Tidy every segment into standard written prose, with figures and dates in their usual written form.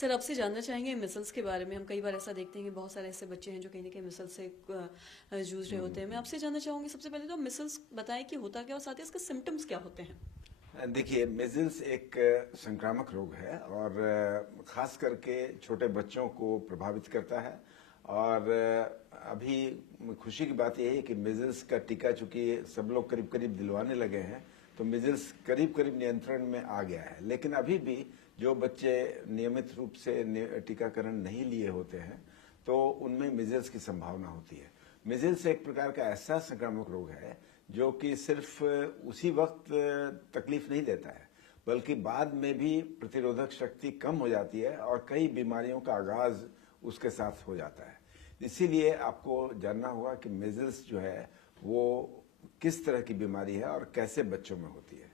Sir आपसे जानना चाहेंगे मिसल्स के बारे में। हम कई बार ऐसा देखते हैं कि बहुत सारे ऐसे बच्चे हैं जो कहीं ना कहीं मिसल्स से जूझ रहे होते हैं। मैं आपसे जानना चाहूंगी सबसे पहले तो मिसल्स बताएं कि होता क्या और साथ ही इसके सिम्टम्स क्या होते हैं। देखिए, मेजल्स एक संक्रामक रोग है और खास करके छोटे बच्चों को प्रभावित करता है। और अभी खुशी की बात यह है कि मेजल्स का टीका चूंकि सब लोग करीब करीब दिलवाने लगे हैं, तो मेजल्स करीब करीब नियंत्रण में आ गया है। लेकिन अभी भी जो बच्चे नियमित रूप से टीकाकरण नहीं लिए होते हैं, तो उनमें मेजल्स की संभावना होती है। मेजल्स एक प्रकार का ऐसा संक्रामक रोग है जो कि सिर्फ उसी वक्त तकलीफ नहीं देता है, बल्कि बाद में भी प्रतिरोधक शक्ति कम हो जाती है और कई बीमारियों का आगाज उसके साथ हो जाता है। इसीलिए आपको जानना होगा कि मेजल्स जो है वो किस तरह की बीमारी है और कैसे बच्चों में होती है।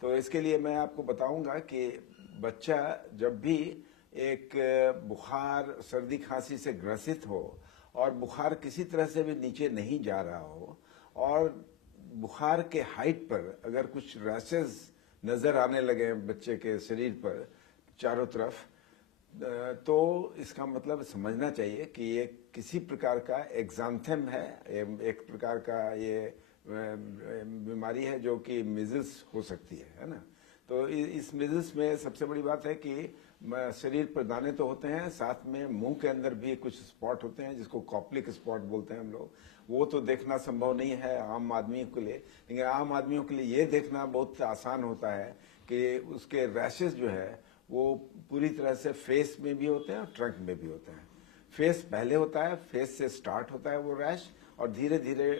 तो इसके लिए मैं आपको बताऊंगा कि बच्चा जब भी एक बुखार, सर्दी, खांसी से ग्रसित हो और बुखार किसी तरह से भी नीचे नहीं जा रहा हो और बुखार के हाइट पर अगर कुछ रैशेज नजर आने लगे बच्चे के शरीर पर चारों तरफ, तो इसका मतलब समझना चाहिए कि ये किसी प्रकार का एक्जांथेम है, एक प्रकार का ये बीमारी है जो कि मिजल्स हो सकती है ना। तो इस मिजल्स में सबसे बड़ी बात है कि शरीर पर दाने तो होते हैं, साथ में मुंह के अंदर भी कुछ स्पॉट होते हैं जिसको कॉप्लिक स्पॉट बोलते हैं हम लोग। वो तो देखना संभव नहीं है आम आदमी के लिए, लेकिन आम आदमियों के लिए ये देखना बहुत आसान होता है कि उसके रैशेज जो है वो पूरी तरह से फेस में भी होते हैं और ट्रंक में भी होते हैं। फेस पहले होता है, फेस से स्टार्ट होता है वो रैश और धीरे धीरे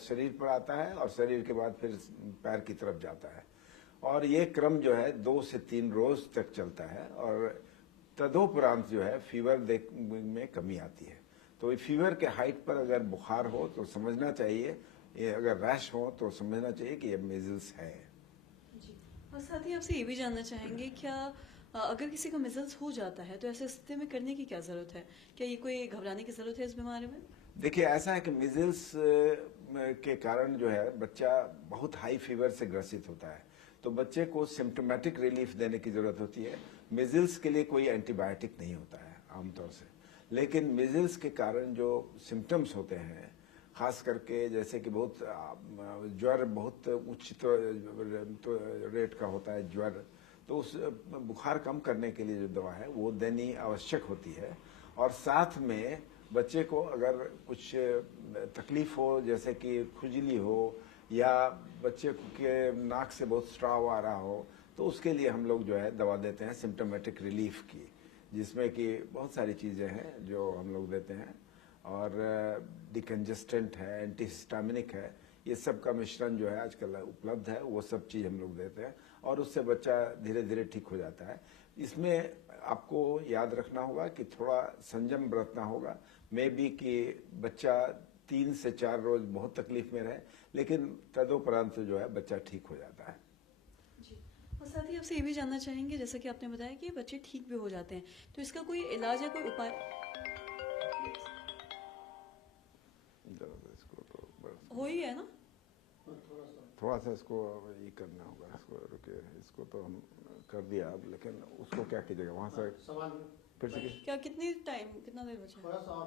शरीर पर आता है और शरीर के बाद फिर पैर की तरफ जाता है। और ये क्रम जो है 2 से 3 रोज तक चलता है और तदोपरांत जो है फीवर में कमी आती है। तो फीवर के हाइट पर अगर बुखार हो तो समझना चाहिए, ये अगर रैश हो तो समझना चाहिए कि ये मेजल्स है। जी। और साथ ही आपसे ये भी जानना चाहेंगे, क्या अगर किसी को मिसल्स हो जाता है तो ऐसे स्थिति में करने की क्या जरूरत है? क्या ये कोई घबराने की जरूरत है इस बीमारी में? देखिए, ऐसा है कि मिजल्स के कारण जो है बच्चा बहुत हाई फीवर से ग्रसित होता है, तो बच्चे को सिम्टोमेटिक रिलीफ देने की जरूरत होती है। मिजल्स के लिए कोई एंटीबायोटिक नहीं होता है आमतौर से, लेकिन मिजल्स के कारण जो सिम्टम्स होते हैं, खास करके जैसे कि बहुत ज्वर बहुत उच्च तो रेट का होता है ज्वर, तो उस बुखार कम करने के लिए जो दवा है वो देनी आवश्यक होती है। और साथ में बच्चे को अगर कुछ तकलीफ हो, जैसे कि खुजली हो या बच्चे के नाक से बहुत स्ट्राव आ रहा हो, तो उसके लिए हम लोग जो है दवा देते हैं सिम्टोमेटिक रिलीफ की, जिसमें कि बहुत सारी चीज़ें हैं जो हम लोग देते हैं। और डिकंजेस्टेंट है, एंटीहिस्टामिनिक है, ये सब का मिश्रण जो है आजकल उपलब्ध है, वो सब चीज़ हम लोग देते हैं और उससे बच्चा धीरे धीरे ठीक हो जाता है। इसमें आपको याद रखना होगा कि थोड़ा संयम बरतना होगा। मे बी कि बच्चा 3 से 4 रोज बहुत तकलीफ में रहे, लेकिन तदोपरांत जो है बच्चा ठीक हो जाता है। जी। और साथ ही आपसे ये भी जानना चाहेंगे, जैसा कि आपने बताया कि बच्चे ठीक भी हो जाते हैं, तो इसका कोई इलाज या कोई उपाय इसको तो हो ही है ना? थोड़ा सा इसको ये करना होगा, इसको रुके, इसको तो हम कर दिया अब, लेकिन उसको क्या कीजिएगा वहाँ से फिर से क्या कितना देर बचा है?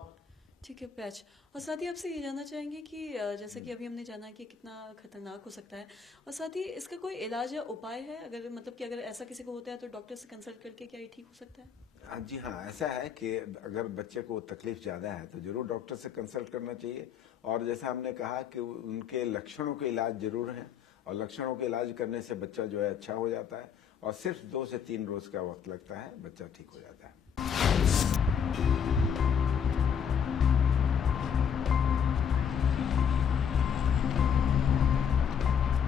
ठीक है, पैच। और साथ ही आपसे ये जानना चाहेंगे कि जैसे कि अभी हमने जाना कि कितना खतरनाक हो सकता है, और साथ ही इसका कोई इलाज या उपाय है, अगर मतलब कि अगर ऐसा किसी को होता है तो डॉक्टर से कंसल्ट करके क्या ये ठीक हो सकता है? जी हाँ, ऐसा है कि अगर बच्चे को तकलीफ ज़्यादा है तो जरूर डॉक्टर से कंसल्ट करना चाहिए। और जैसा हमने कहा कि उनके लक्षणों के इलाज जरूर हैं और लक्षणों के इलाज करने से बच्चा जो है अच्छा हो जाता है और सिर्फ 2 से 3 रोज का वक्त लगता है, बच्चा ठीक हो जाता है।